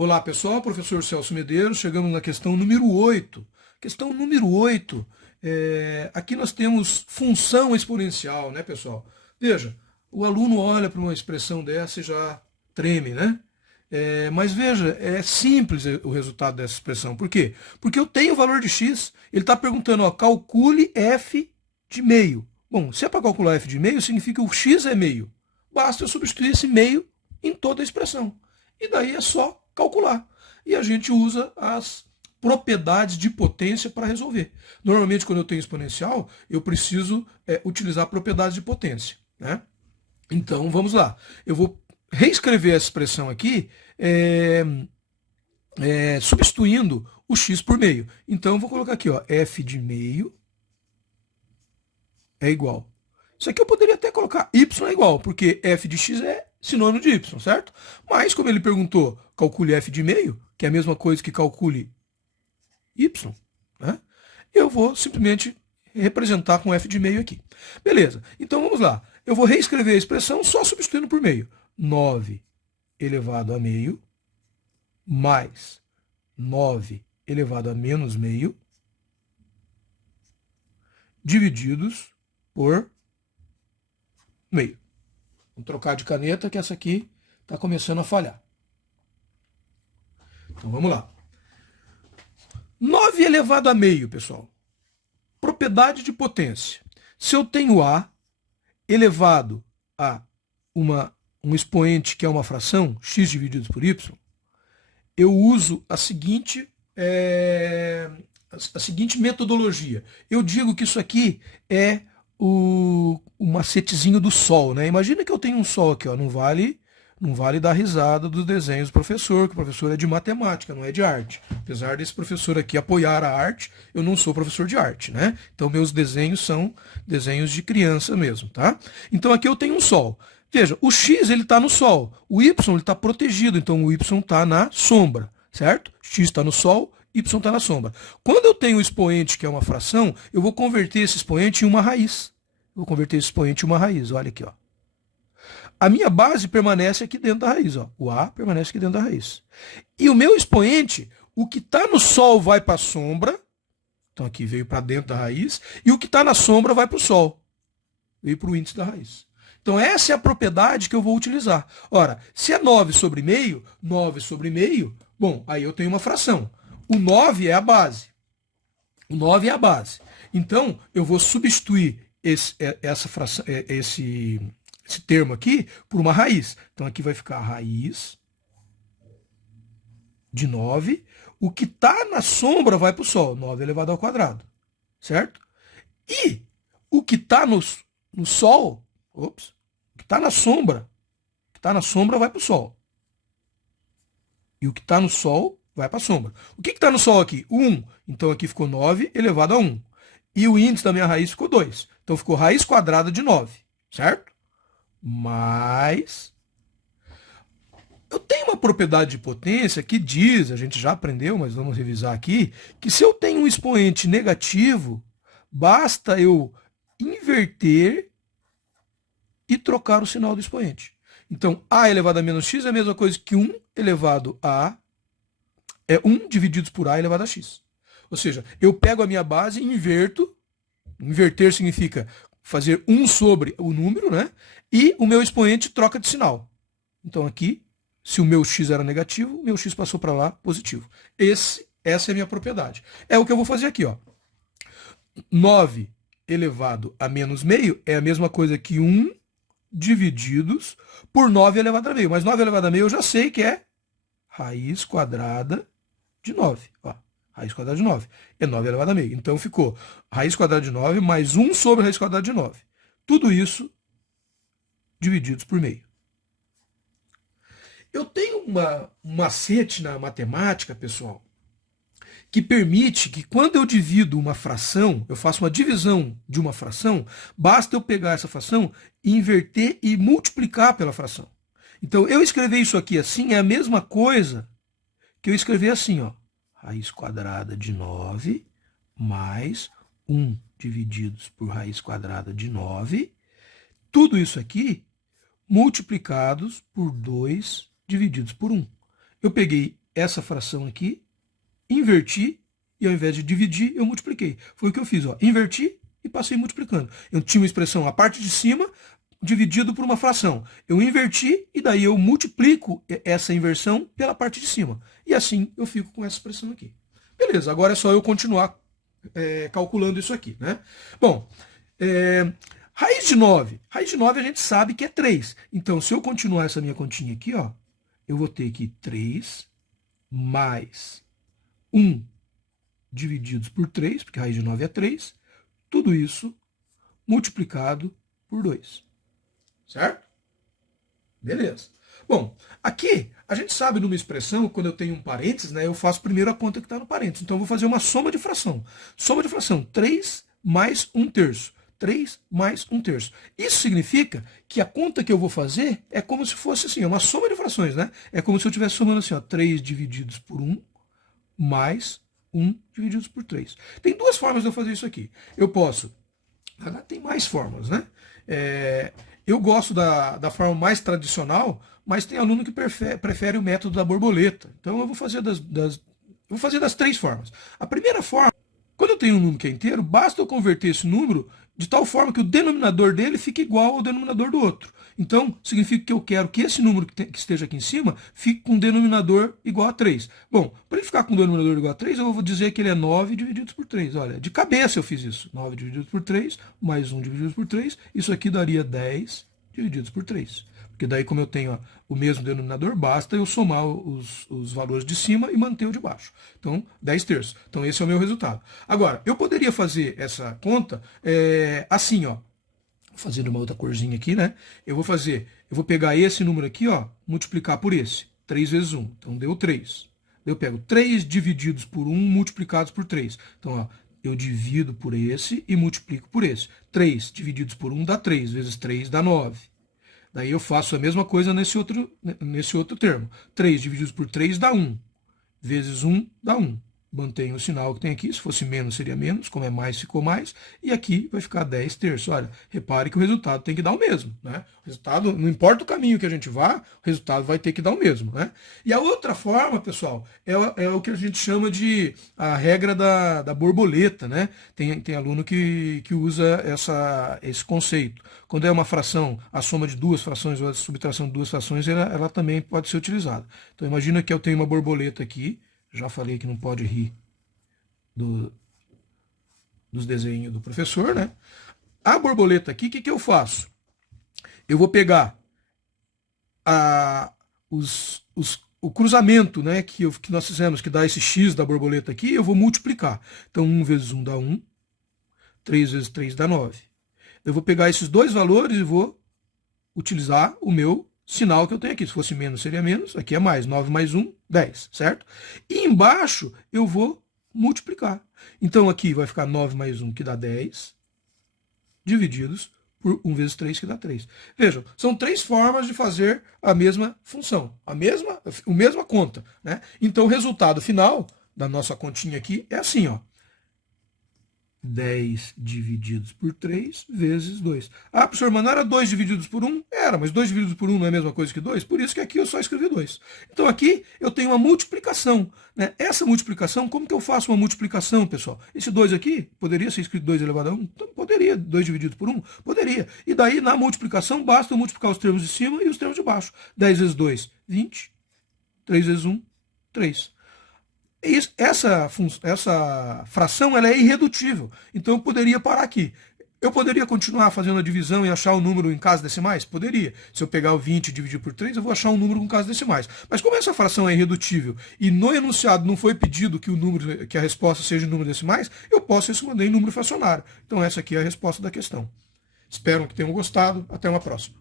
Olá pessoal, professor Celso Medeiros, chegamos na questão número 8. Questão número 8, aqui nós temos função exponencial, né pessoal? Veja, o aluno olha para uma expressão dessa e já treme, né? Mas veja, é simples o resultado dessa expressão. Por quê? Porque eu tenho o valor de x, ele está perguntando, ó, calcule f de meio. Bom, se é para calcular f de meio, significa que o x é meio. Basta eu substituir esse meio em toda a expressão. E daí é só calcular. E a gente usa as propriedades de potência para resolver. Normalmente, quando eu tenho exponencial, eu preciso utilizar propriedades de potência, né? Então, vamos lá. Eu vou reescrever essa expressão aqui, substituindo o x por meio. Então, eu vou colocar aqui, ó, f de meio é igual. Isso aqui eu poderia até colocar y é igual, porque f de x é sinônimo de y, certo? Mas, como ele perguntou, calcule f de meio, que é a mesma coisa que calcule y, né? Eu vou simplesmente representar com f de meio aqui. Beleza, então vamos lá. Eu vou reescrever a expressão só substituindo por meio. 9 elevado a meio mais 9 elevado a menos meio divididos por meio. Vou trocar de caneta que essa aqui está começando a falhar. Então vamos lá. 9 elevado a meio, pessoal. Propriedade de potência. Se eu tenho A elevado a um expoente que é uma fração, x dividido por y, eu uso a seguinte metodologia. Eu digo que isso aqui é o macetezinho do sol, né? Imagina que eu tenho um sol aqui, ó, não vale dar risada dos desenhos do professor, que o professor é de matemática, não é de arte. Apesar desse professor aqui apoiar a arte, eu não sou professor de arte, né? Então meus desenhos são desenhos de criança mesmo, tá? Então aqui eu tenho um sol. Veja, o x ele está no sol, o y ele está protegido, então o y está na sombra, certo? X está no sol, y está na sombra. Quando eu tenho um expoente que é uma fração, eu vou converter esse expoente em uma raiz. Vou converter esse expoente em uma raiz, olha aqui, ó. A minha base permanece aqui dentro da raiz, ó. O A permanece aqui dentro da raiz. E o meu expoente, o que está no sol vai para a sombra, então aqui veio para dentro da raiz, e o que está na sombra vai para o sol, veio para o índice da raiz. Então essa é a propriedade que eu vou utilizar. Ora, se é 9 sobre meio, bom, aí eu tenho uma fração. O 9 é a base. O 9 é a base. Então, eu vou substituir esse termo aqui por uma raiz. Então, aqui vai ficar a raiz de 9. O que está na sombra vai para o sol, 9 elevado ao quadrado. Certo? E o que está no sol, o que está na sombra, vai para o sol. E o que está no sol vai para a sombra. O que está no sol aqui? 1. Então aqui ficou 9 elevado a 1. E o índice da minha raiz ficou 2. Então ficou raiz quadrada de 9. Certo? Mas eu tenho uma propriedade de potência que diz, a gente já aprendeu, mas vamos revisar aqui, que se eu tenho um expoente negativo, basta eu inverter e trocar o sinal do expoente. Então, A elevado a menos x é a mesma coisa que 1 elevado a... 1 divididos por A elevado a x. Ou seja, eu pego a minha base e inverto. Inverter significa fazer 1 sobre o número, né? E o meu expoente troca de sinal. Então aqui, se o meu x era negativo, o meu x passou para lá positivo. Essa é a minha propriedade. É o que eu vou fazer aqui, ó. 9 elevado a menos meio é a mesma coisa que 1 divididos por 9 elevado a meio. Mas 9 elevado a meio eu já sei que é raiz quadrada de 9. Ó, raiz quadrada de 9 é 9 elevado a meio. Então ficou raiz quadrada de 9 mais 1 sobre raiz quadrada de 9. Tudo isso divididos por meio. Eu tenho um macete na matemática, pessoal, que permite que quando eu divido uma fração, eu faço uma divisão de uma fração, basta eu pegar essa fração, inverter e multiplicar pela fração. Então, eu escrever isso aqui assim é a mesma coisa que eu escrever assim, ó. Raiz quadrada de 9 mais 1 divididos por raiz quadrada de 9. Tudo isso aqui multiplicados por 2 divididos por 1. Eu peguei essa fração aqui, inverti, e ao invés de dividir, eu multipliquei. Foi o que eu fiz, ó. Inverti e passei multiplicando. Eu tinha uma expressão, a parte de cima, dividido por uma fração. Eu inverti e daí eu multiplico essa inversão pela parte de cima. E assim eu fico com essa expressão aqui. Beleza, agora é só eu continuar calculando isso aqui, né? Bom, raiz de 9. Raiz de 9 a gente sabe que é 3. Então, se eu continuar essa minha continha aqui, ó, eu vou ter aqui 3 mais 1 divididos por 3, porque a raiz de 9 é 3. Tudo isso multiplicado por 2. Certo? Beleza. Bom, aqui a gente sabe numa expressão, quando eu tenho um parênteses, né, eu faço primeiro a conta que está no parênteses. Então eu vou fazer uma soma de fração. Soma de fração, 3 mais 1/3. 3 mais 1/3. Isso significa que a conta que eu vou fazer é como se fosse assim, é uma soma de frações, né? É como se eu estivesse somando assim, ó, 3 divididos por 1 mais 1 divididos por 3. Tem duas formas de eu fazer isso aqui. Eu posso... Tem mais formas, né? Eu gosto da forma mais tradicional, mas tem aluno que prefere o método da borboleta. Então eu vou fazer das três formas. A primeira forma, quando eu tenho um número que é inteiro, basta eu converter esse número de tal forma que o denominador dele fique igual ao denominador do outro. Então, significa que eu quero que esse número que esteja aqui em cima fique com um denominador igual a 3. Bom, para ele ficar com um denominador igual a 3, eu vou dizer que ele é 9 divididos por 3. Olha, de cabeça eu fiz isso. 9 divididos por 3, mais 1 divididos por 3. Isso aqui daria 10 divididos por 3. Porque daí, como eu tenho o mesmo denominador, basta eu somar os valores de cima e manter o de baixo. Então, 10/3. Então, esse é o meu resultado. Agora, eu poderia fazer essa conta assim, ó. Vou fazer numa outra corzinha aqui, né? Eu vou pegar esse número aqui, ó, multiplicar por esse. 3 vezes 1. Então, deu 3. Eu pego 3 divididos por 1 multiplicados por 3. Então, ó, eu divido por esse e multiplico por esse. 3 divididos por 1 dá 3, vezes 3 dá 9. Daí eu faço a mesma coisa nesse outro termo. 3 divididos por 3 dá 1, vezes 1 dá 1. Mantenho o sinal que tem aqui, se fosse menos seria menos, como é mais ficou mais, e aqui vai ficar 10/3. Olha, repare que o resultado tem que dar o mesmo, né? O resultado, não importa o caminho que a gente vá, o resultado vai ter que dar o mesmo, né? E a outra forma, pessoal, é o que a gente chama de a regra da borboleta, né? Tem aluno que usa esse conceito. Quando é uma fração, a soma de duas frações ou a subtração de duas frações, ela também pode ser utilizada. Então imagina que eu tenho uma borboleta aqui. Já falei que não pode rir dos desenhos do professor, né? A borboleta aqui, o que eu faço? Eu vou pegar o cruzamento, né, que nós fizemos, que dá esse x da borboleta aqui, eu vou multiplicar. Então, 1 vezes 1 dá 1, 3 vezes 3 dá 9. Eu vou pegar esses dois valores e vou utilizar o meu sinal que eu tenho aqui. Se fosse menos, seria menos. Aqui é mais. 9 mais 1, 10, certo? E embaixo eu vou multiplicar. Então aqui vai ficar 9 mais 1, que dá 10, divididos por 1 vezes 3, que dá 3. Vejam, são três formas de fazer a mesma função, a mesma conta, né? Então o resultado final da nossa continha aqui é assim, ó. 10 divididos por 3 vezes 2. Ah, professor, mas não era 2 divididos por 1? Era, mas 2 divididos por 1 não é a mesma coisa que 2? Por isso que aqui eu só escrevi 2. Então aqui eu tenho uma multiplicação, né? Essa multiplicação, como que eu faço uma multiplicação, pessoal? Esse 2 aqui, poderia ser escrito 2 elevado a 1? Então, poderia. 2 dividido por 1? Poderia. E daí, na multiplicação, basta eu multiplicar os termos de cima e os termos de baixo. 10 vezes 2, 20. 3 vezes 1, 3. Essa fração ela é irredutível. Então eu poderia parar aqui. Eu poderia continuar fazendo a divisão e achar o número em casas decimais? Poderia. Se eu pegar o 20 e dividir por 3, eu vou achar um número com casas decimais. Mas como essa fração é irredutível e no enunciado não foi pedido que a resposta seja em números decimais, eu posso responder em número fracionário. Então essa aqui é a resposta da questão. Espero que tenham gostado. Até uma próxima.